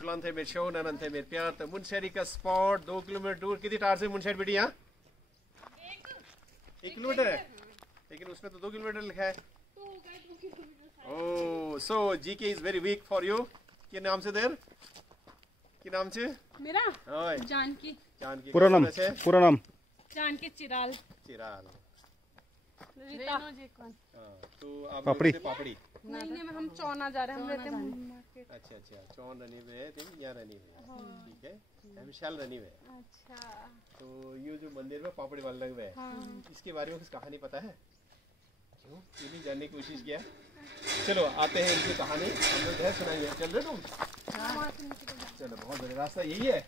थुलान थे मेरे शो ननन थे मेरे प्यार तो मुनशेरी का स्पॉट 2 किलोमीटर दूर कितनी टार से मुनशेरी बेटी यहाँ 1 किलोमीटर है लेकिन उसमें तो 2 किलोमीटर लिखा है। Oh so GK is very weak for you. क्या नाम से देर क्या नाम से मेरा जानकी पूरा नाम जानकी चिराल तो आप पापड़ी नहीं हम चौना जा रहे हैं। हम रहते हैं मार्केट। अच्छा चौन रनी में है यहाँ रनी में ठीक है हम शाल रनी में। अच्छा तो ये जो मंदिर में पापड़ी वाला लग है इसके बारे में कुछ कहानी पता है? क्यों ये भी जानने की कोशिश किया। चलो आते हैं इनकी कहानी हम लोग घर सुनाएंगे। चल रहे तुम? चलो बहुत बढ़िया रास्ता यही है।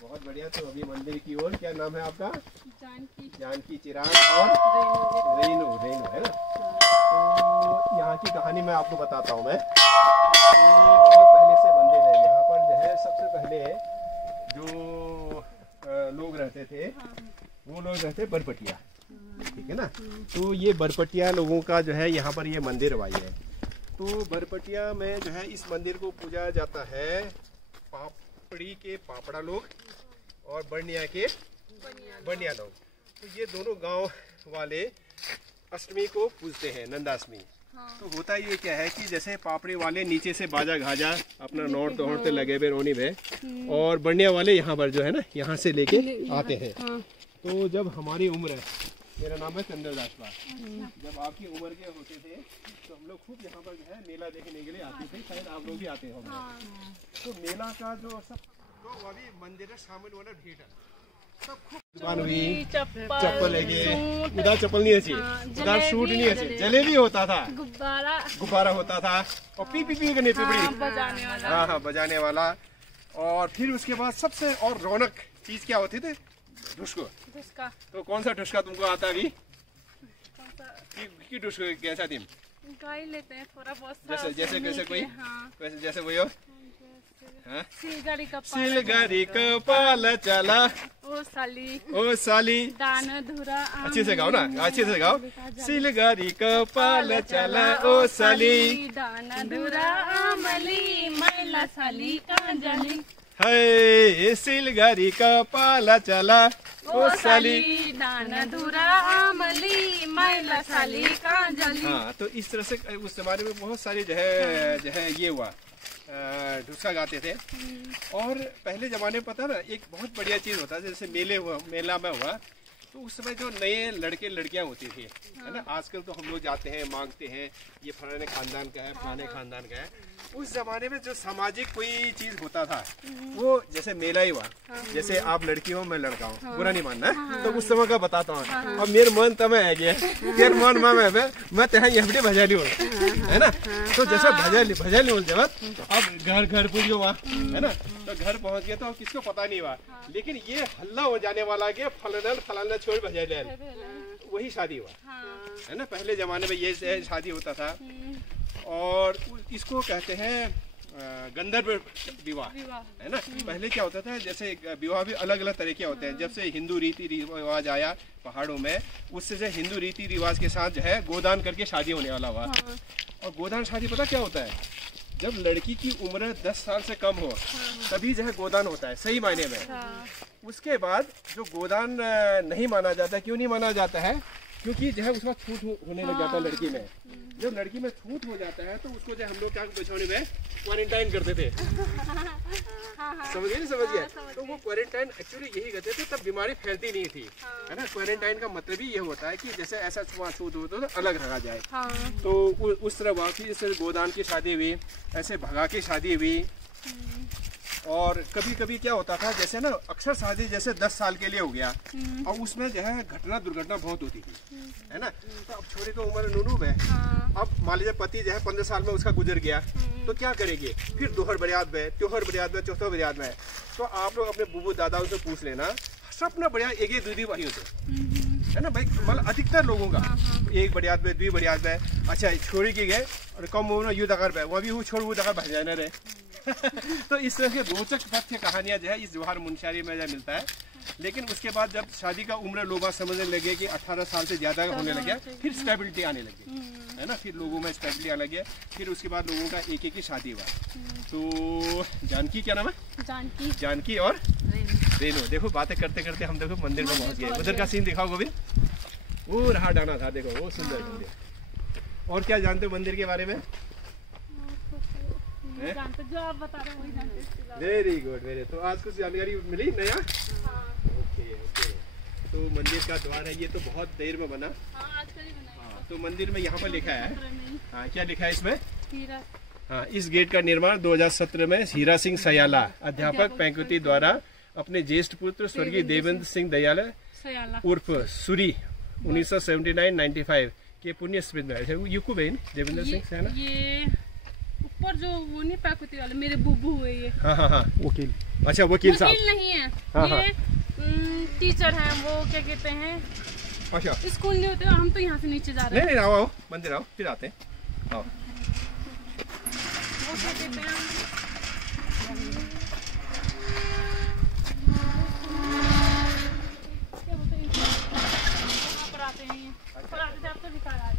बहुत बढ़िया। तो अभी मंदिर की ओर क्या नाम है आपका? जानकी चिराग और रेनू है ना। तो यहाँ की कहानी मैं आपको बताता हूँ। मैं बहुत पहले से मंदिर है यहाँ पर जो है। सबसे पहले जो लोग रहते थे वो लोग रहते बरपटिया ठीक है ना। तो ये बरपटिया लोगों का जो है यहाँ पर ये मंदिर वाई है। तो बरपटिया में जो है इस मंदिर को पूजा जाता है पापड़ी के पापड़ा लोग और बर्निया के बर्निया लोग। तो ये दोनों गांव वाले अष्टमी को पूजते हैं नंदाष्टमी। तो होता ये क्या है कि जैसे पापड़ी वाले नीचे से बाजा घाजा अपना नौड़ दौड़ते लगे हुए रोनी में और बर्निया वाले यहाँ पर जो है ना यहाँ से लेके आते हैं। तो जब हमारी उम्र है मेरा नाम है चंद्रदास पाल। जब आपकी उम्र के होते थे तो हम लोग खूब यहाँ पर जो है मेला देखने के लिए आते थे। शायद आप लोग भी आते होंगे। तो मेला का जो सब तो अभी मंदिर शामिल होना भेट सब खूब दुकान हुई चप्पल लेके उधर चप्पल नहीं अच्छी उधर सूट नहीं अच्छी जलेबी होता था गुब्बारा होता था और पी करने पिपड़ी हाँ बजाने वाला। और फिर उसके बाद सबसे और रौनक चीज क्या होती थी? ढुसका। तो कौन सा ढुसका तुमको आता अभी? की ढुसको कैसा दिन गाय लेते हैं थोड़ा बहुत जैसे कैसे कोई जैसे वही हो सिलगाड़ी का पाल चला ओ साली दान धुरा अच्छे से गाओ ना अच्छे से गाओ। सिलगाड़ी का पाल चला ओ साली दान धुरा आमली मैला साली का जाली है सिलगाड़ी का पाला चला ओ साली दान धुरा आमली मैला साली का जाली। हाँ तो इस तरह से उस जमाने में बहुत सारे जो है ये हुआ ढुसका गाते थे। और पहले जमाने में पता ना एक बहुत बढ़िया चीज होता है जैसे मेला में हुआ तो उस समय जो नए लड़के लड़कियां होती थी है ना। आजकल तो हम लोग जाते हैं मांगते हैं ये फलाने खानदान का है फलाने खानदान का है। उस जमाने में जो सामाजिक कोई चीज होता था वो जैसे मेला ही हुआ। जैसे आप लड़की हो मैं लड़का हूँ बुरा नहीं मानना तो उस समय का बताता हूँ। अब मेरे मन तब आ गया तेरे मन मैं तेरा यहाँ भजाली हो है ना। तो जैसे भजाली हो जब अब घर पूछो वहाँ है ना। तो घर पहुँच गया तो किसको पता नहीं हुआ लेकिन ये हल्ला हो जाने वाला के फलाना छोड़ भजाली वही शादी हुआ है ना। पहले जमाने में ये शादी होता था और इसको कहते हैं गंधर्व विवाह है ना। पहले क्या होता था जैसे विवाह भी अलग अलग तरह के होते हैं। जब से हिंदू रीति रिवाज आया पहाड़ों में उससे से हिंदू रीति रिवाज के साथ जो है गोदान करके शादी होने वाला हुआ। और गोदान शादी पता क्या होता है? जब लड़की की उम्र 10 साल से कम हो तभी जो है गोदान होता है सही मायने में। उसके बाद जो गोदान नहीं माना जाता क्यों नहीं माना जाता है? क्योंकि जो है उसका छूट होने लग जाता है लड़की में। जब लड़की में छूट हो जाता है तो उसको जो हम लोग क्या बछौने में क्वारंटाइन करते थे। समझ गए? तो वो क्वारंटाइन एक्चुअली यही करते थे तब बीमारी फैलती नहीं थी है ना। क्वारंटाइन का मतलब ही ये होता है कि जैसे ऐसा छूट हो तो अलग रखा जाए। तो उस तरह वाकई से गोदान की शादी हुई ऐसे भगा की शादी हुई। और कभी कभी क्या होता था जैसे ना अक्सर शादी जैसे 10 साल के लिए हो गया और उसमें जो है दुर्घटना बहुत होती थी है ना। तो अब छोरे की उम्र नूनू में अब मान लीजिए पति जो है 15 साल में उसका गुजर गया तो क्या करेंगे? फिर दोहर बरियात में त्योहर बरियात में चौथा बरियात में। तो आप लोग अपने बुबू दादाओं से पूछ लेना सब ना बढ़िया एक दूधी भाइयों से है ना भाई। मतलब अधिकतर लोगों का एक बरियात में 2 बरियात में अच्छा छोड़ी के गए और कम उम्र यू दकर पे वो भी वो छोड़ वो दकर भज जाने रहे तो इस तरह के रोचक तथ्य कहानियां जो है इस जवाहर मुंशियारी में मिलता है। लेकिन उसके बाद जब शादी का उम्र लोग समझने लगे कि 18 साल से ज़्यादा होने लगे, फिर स्टेबिलिटी आने लगी, है ना, फिर लोगों में स्टेबिलिटी आने लगी। फिर उसके बाद लोगों का एक एक की शादी हुआ। तो जानकी, क्या नाम है? जानकी और रेनू। देखो बातें करते करते हम देखो मंदिर में पहुंच गए। उधर का सीन दिखाओ गोविंद, वो रहा डाना था, देखो वो सुंदर मंदिर। और क्या जानते हो मंदिर के बारे में? जो आप बता रहे हैं वही जानते। Very good, very. तो आज कुछ जानकारी मिली नया? Okay okay. तो मंदिर का द्वार है, ये तो बहुत देर में बना। आजकल ही बना है। तो मंदिर में यहाँ पर लिखा है, हाँ क्या लिखा है इसमें? हीरा। हाँ, इस गेट का निर्माण 2017 में हीरा सिंह सयाला, अध्यापक पैंकुती द्वारा अपने ज्येष्ठ पुत्र स्वर्गीय देवेंद्र सिंह दयाल उर्फ सूरी 1979-95 के पुण्य स्मृति में युकू बहन देवेंद्र सिंह सयाला। ये ऊपर जो वो नहीं पैकुती वाले मेरे बुबू हुए ये। हाँ, वकील। अच्छा, वकील साहब। वकील नहीं है, ये टीचर हैं, वो क्या कहते हैं, अच्छा स्कूल नहीं होते। हम तो यहाँ से नीचे जा रहे हैं। नहीं, आओ मंदिर आओ, फिर आते हैं। आओ। वो क्या कहते हैं, क्या बोलते हैं, यहाँ पर आते हैं, पर आते आप तो दिखा रहा है।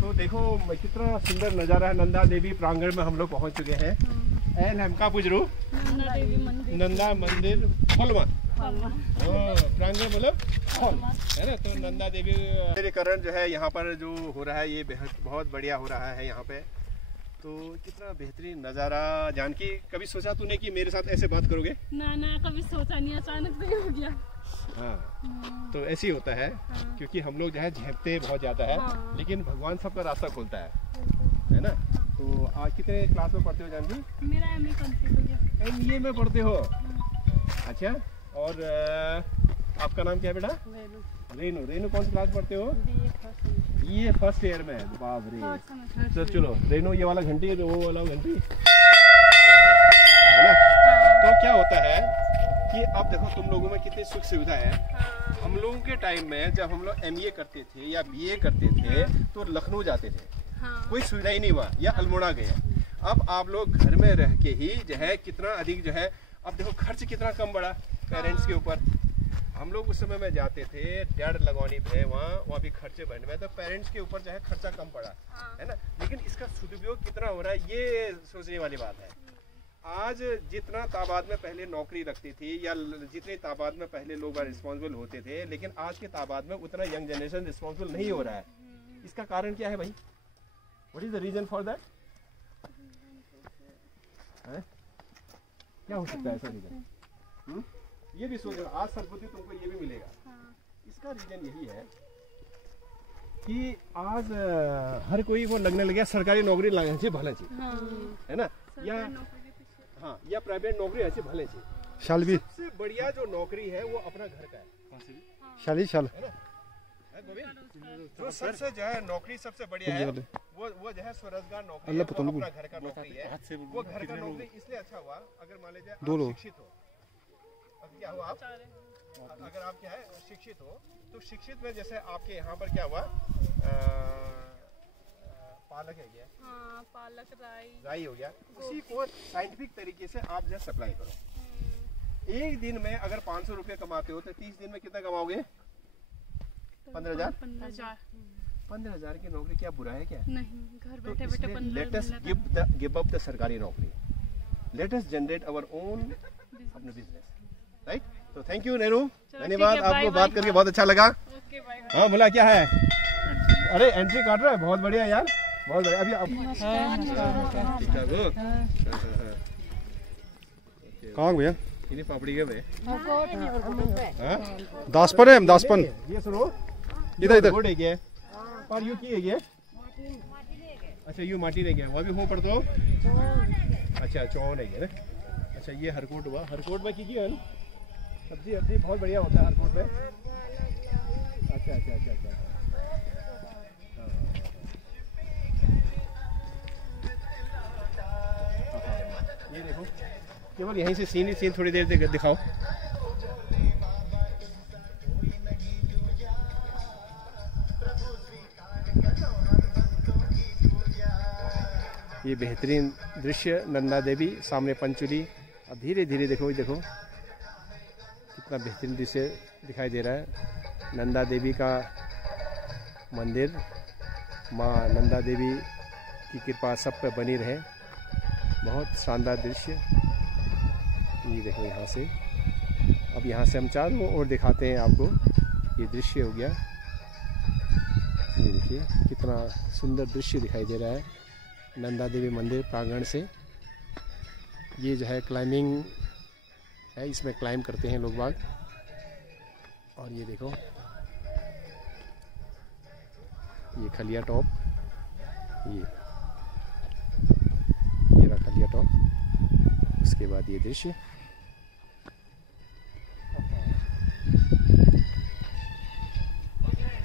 तो देखो कितना सुंदर नज़ारा है। नंदा देवी प्रांगण में हम लोग पहुंच चुके हैं। एल हमका पुजरू नंदा मंदिर फलमा, प्रांगण मतलब फल, है ना। तो नंदा देवी करण जो है यहाँ पर जो हो रहा है, ये बहुत बढ़िया हो रहा है यहाँ पे। तो कितना बेहतरीन नज़ारा। जानकी, कभी सोचा तूने कि मेरे साथ ऐसे बात करोगे? ना, कभी सोचा नहीं, अचानक से हो गया। हाँ, तो ऐसे ही होता है। क्योंकि हम लोग जो है झेपते बहुत ज़्यादा है, लेकिन भगवान सबका रास्ता खोलता है ना। तो आज कितने क्लास में पढ़ते हो जानकी? मेरा MA कंप्लीट हो गया। MA में पढ़ते हो? अच्छा, और आपका नाम क्या है बेटा? रेनू। रेनू कौन सी क्लास पढ़ते हो? ये फर्स्ट ईयर में है। बाप रे। तो चलो रेनू, ये वाला घंटी, वो वाला घंटी, है ना। तो क्या होता है कि अब देखो तुम लोगों में कितनी सुख सुविधा है। हम लोगों के टाइम में जब हम लोग MA करते थे या BA करते थे तो लखनऊ जाते थे, कोई सुविधा ही नहीं हुआ, या अल्मोड़ा गए। अब आप लोग घर में रह के ही जो है कितना अधिक जो है, अब देखो खर्च कितना कम बढ़ा पेरेंट्स के ऊपर। हम लोग उस समय में जाते थे, डेढ़ लगवानी थे वहाँ भी खर्चे बढ़ने में, तो पेरेंट्स के ऊपर जो है खर्चा कम पड़ा, है ना। लेकिन इसका सदुपयोग कितना हो रहा है, ये सोचने वाली बात है। आज जितना तादाद में पहले नौकरी लगती थी, या जितनी तादाद में पहले लोग रिस्पॉन्सिबल होते थे, लेकिन आज के तादाद में उतना यंग जनरेशन रिस्पॉन्सिबल नहीं हो रहा है। इसका कारण क्या है भाई? What is the reason for that? क्या हो सकता है ऐसा रीजन? ये भी सोचो, आज सद्बुद्धि तुमको ये भी मिलेगा। इसका रीजन यही है कि आज हर कोई वो लगने लगे सरकारी नौकरी लगने से भले चाहिए, है ना, या प्राइवेट नौकरी ऐसे भले चाहिए। शालवी सबसे बढ़िया जो नौकरी है वो अपना घर का है। शाली शाल, है ना, जो सबसे जो है नौकरी सबसे बढ़िया है वो जो है स्वरोजगार नौकरी है, वो अपना घर का नौकरी है। वो घर का नौकरी इसलिए अच्छा हुआ, अगर मान लीजिए आप शिक्षित हो, अब क्या हुआ, आप अगर आप क्या है शिक्षित हो, तो शिक्षित में जैसे आपके यहाँ पर क्या हुआ, पालक है क्या? पालक, राई हो गया। उसी को साइंटिफिक तरीके से आप जो सप्लाई करो। एक दिन में अगर 500 रुपये कमाते हो तो 30 दिन में कितना कमाओगे? 15,000। 15,000 की नौकरी क्या बुरा है क्या? नहीं, घर बैठे बैठे 15,000। Let us give up the सरकारी नौकरी, let us generate our own अपना बिजनेस, राइट। तो थैंक यू नेहरू, धन्यवाद, आपको बात करके बहुत अच्छा लगा। हाँ बोला क्या है? अरे एंट्री काट रहा है, बहुत बढ़िया यार, बहुत बढ़िया। अभी आप ठीक ठाक हो? कहाँ भैया? इन्हीं पापड़ी के भैया 10 है 10 ये सुनो, इधर गुड है क्या? पर यू की है क्या? अच्छा यू माटी नहीं गया, वहाँ भी हो पड़ता हो। अच्छा चौन है क्या ना? अच्छा ये हरकोट हुआ, हरकोट में की है ना सब्जी अब्जी बहुत बढ़िया होता है हरकोट में। अच्छा अच्छा अच्छा अच्छा, ये देखो केवल यहीं से सीन ही सीन थोड़ी देर तक दिखाओ। ये बेहतरीन दृश्य नंदा देवी सामने पंचुली। अब धीरे धीरे देखो कितना बेहतरीन दृश्य दिखाई दे रहा है। नंदा देवी का मंदिर, माँ नंदा देवी की कृपा सब पे बनी रहे। बहुत शानदार दृश्य। ये देखो यहाँ से, अब यहाँ से हम चारों ओर दिखाते हैं आपको। ये दृश्य हो गया, ये देखिए कितना सुंदर दृश्य दिखाई दे रहा है नंदा देवी मंदिर प्रांगण से। ये जो है क्लाइंबिंग है, इसमें क्लाइंब करते हैं लोग बाग। और ये देखो ये खलिया टॉप, ये रहा खलिया टॉप। उसके बाद ये दृश्य।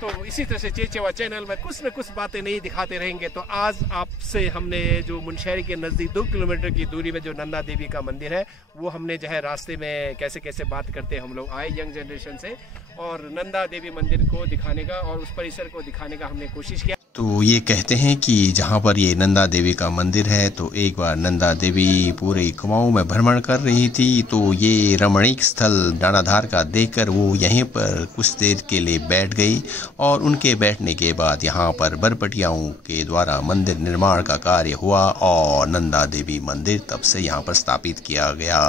तो इसी तरह से चेचेवा चैनल में कुछ न कुछ बातें नहीं दिखाते रहेंगे। तो आज आपसे हमने जो मुनस्यारी के नज़दीक 2 किलोमीटर की दूरी में जो नंदा देवी का मंदिर है, वो हमने जो है रास्ते में कैसे कैसे बात करते हम लोग आए यंग जनरेशन से, और नंदा देवी मंदिर को दिखाने का और उस परिसर को दिखाने का हमने कोशिश किया। तो ये कहते हैं कि जहाँ पर ये नंदा देवी का मंदिर है, तो एक बार नंदा देवी पूरे कुमाऊं में भ्रमण कर रही थी, तो ये रमणीक स्थल डानाधार का देखकर वो यहीं पर कुछ देर के लिए बैठ गई। और उनके बैठने के बाद यहाँ पर बरपटियाओं के द्वारा मंदिर निर्माण का कार्य हुआ और नंदा देवी मंदिर तब से यहाँ पर स्थापित किया गया।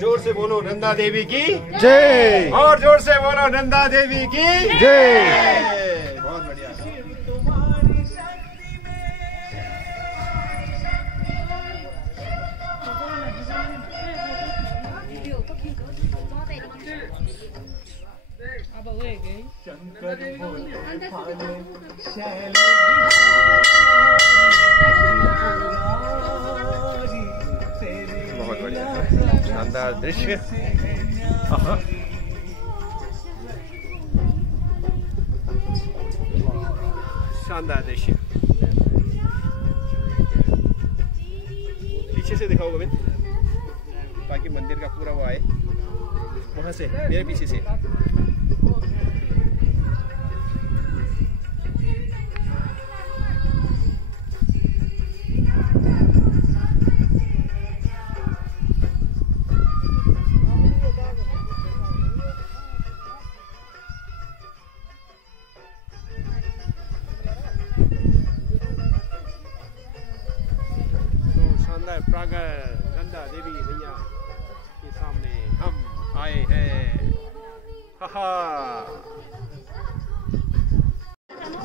जोर से बोलो नंदा देवी की जय, और जोर से बोलो नंदा देवी की जय। बहुत बढ़िया। बहुत बढ़िया, शानदार दृश्य। शानदार दृश्य। पीछे से दिखाओ गोविंद, ताकि मंदिर का पूरा वो आए। वहां से मेरे पीछे से। प्रांगण नंदा देवी मैया के सामने हम आए हैं।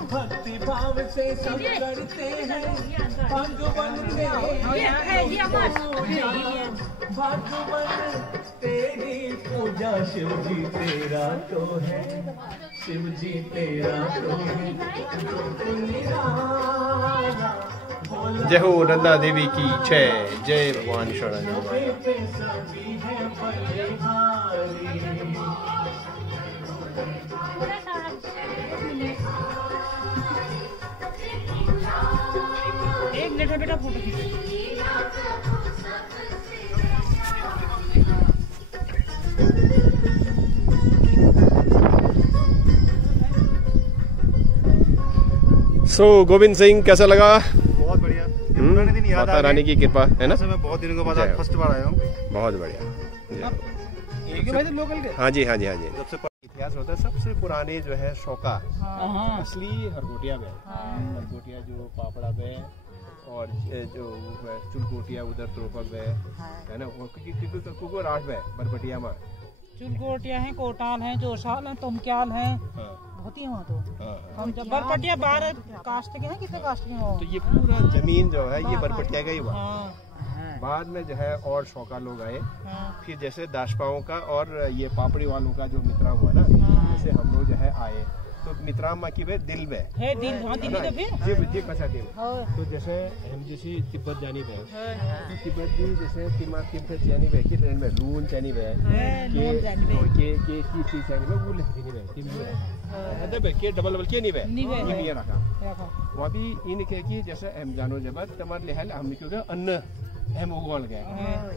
भक्ति भाव से सब करते हैं, भगवान तेरी पूजा शिव जी तेरा तो है, शिव जी तेरा तो है। जय हो नंदा देवी की जय, जय भगवान शरण। एक मिनट में बेटा फोटो खींचो। सो गोविंद सिंह कैसा लगा? बहुत बढ़िया। दिन याद माता रानी की कृपा है ना। मैं बहुत दिनों के बाद आज फर्स्ट बार आया हूँ। बहुत बढ़िया। हाँ जी हाँ जी हाँ जी। सबसे इतिहास होता है, सबसे पुराने जो है शौका असली हरगोटिया में, हरगोटिया जो पापड़ा में और जो चुलकोटिया उधर त्रोपक में है ना, कुको राठ में बरपटिया में चुलकोटिया है, कोटाल है, जोशाल है, तुमक्याल है, होती है वहाँ। तो हम जब बरपटिया 12 कास्ट के हैं, कितने कास्ट के हैं? तो ये पूरा जमीन जो है ये बरपटिया का ही हुआ। बाद में जो है और शौका लोग आए, फिर जैसे दाशपाओं का और ये पापड़ी वालों का जो मित्राम हुआ ना, जैसे हम लोग जो है आए तो मित्राम की वे दिल में है दिल जी कसा दिल। तो जैसे हम जैसे तिब्बत जानी है तो तिब्बत भी जैसे तिब्बत जानी है कि ट्रेन में लून जानी है के चीज जानी है वो लिखनी है तिब्बत है के डबल के नहीं है रखा वहाँ भी इन के कि जैसे हम जानो जब तमार लेहल हम क्यों अन्न हम उगल गए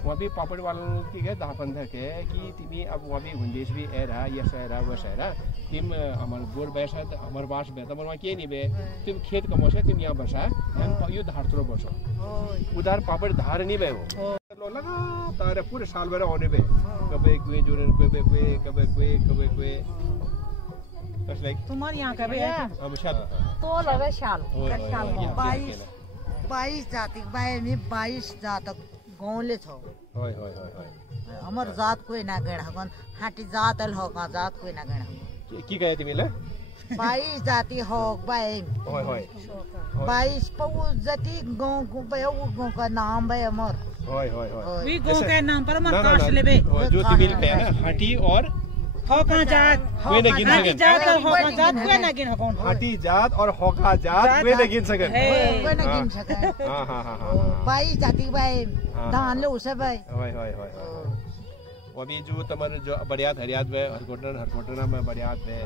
वहाँ भी पापड़ वालों की गए दापन था के कि तिमी अब वहाँ भी गुंजेश भी ए रहा ये सह रहा वो सह रहा तिम हमारे बोर बैसा हमारे बास बैठा वहाँ के नहीं बे तुम खेत कमो से तुम यहाँ बसा हम यो धार थ्रो बसो उधर पापड़ धार नहीं बे वो लगा तारे पूरे साल भर होने बे कभी कोई जोरन कभी तुम्हारे यहाँ कभी तो लगे शाल 22 जाति में 22 जातक गाँवले छो हमार जात कोई ना गणा कौन हाटी जात अल हो का जात कोई ना गणा की कहे तिमीले 22 जाति हो बाय 22 पउ जाति गाँव को बाय वो गाँव का नाम बाय हमार वी गाँव के नाम पर हमार कास्ट लेबे जो तिमील पे है ना हाटी और होका जात कोई नहीं गिन हाटी जात और होका जात कोई ना गिन सकन हाटी जात और होका जात कोई नहीं गिन सकन कोई ना गिन सकन हां 22 जाति बाय धान ले उसे बाय वो भी जो तमर जो बढ़िया हरियात में हरकोटना में बढ़िया है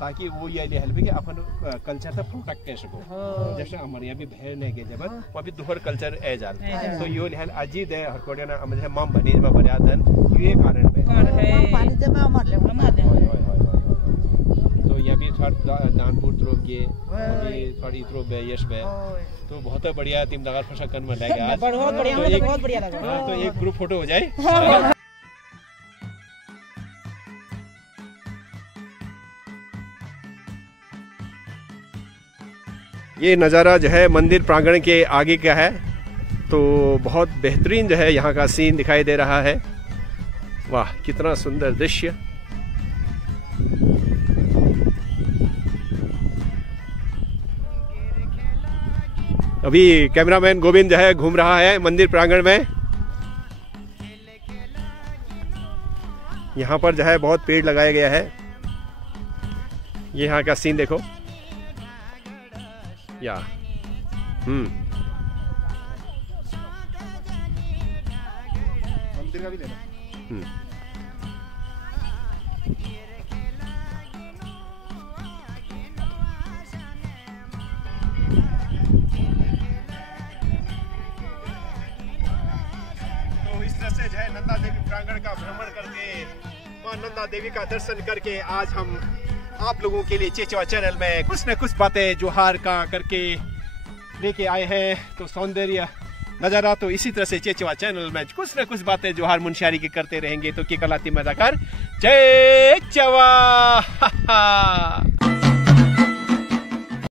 ताकि वो ये हेल्प कि अपन कल्चर से प्रोटेक्ट कर सको जैसे हमारे यहाँ भी बहन है के जब वो भी दोहर कल्चर ए जाल तो यो लेहल अजीत है हरकोटना हम जैसे मम बनी में बढ़िया धन ये कारण में पानी जब हमर ले तो ये भी थोड़ा दानपुर त्रो के थोड़ी त्रो बे यश बे तो बहुत बढ़िया टीम दगार फसकन में लगे आज बहुत बढ़िया लगा तो एक ग्रुप फोटो हो जाए। ये नज़ारा जो है मंदिर प्रांगण के आगे का है तो बहुत बेहतरीन जो है यहाँ का सीन दिखाई दे रहा है। वाह कितना सुंदर दृश्य। अभी कैमरामैन गोविंद जो है घूम रहा है मंदिर प्रांगण में। यहाँ पर जो है बहुत पेड़ लगाया गया है। ये यहाँ का सीन देखो या मंदिर का भी लेना। तो इस तरह से जो है नंदा देवी प्रांगण का भ्रमण करके मां नंदा देवी का दर्शन करके आज हम आप लोगों के लिए चेचवा चैनल में कुछ न कुछ बातें जोहार का करके लेके आए हैं। तो सौंदर्य नजारा तो इसी तरह से चेचवा चैनल में कुछ न कुछ बातें जोहार मुंशियारी की करते रहेंगे। तो की कलाती मजाकार जय चवा।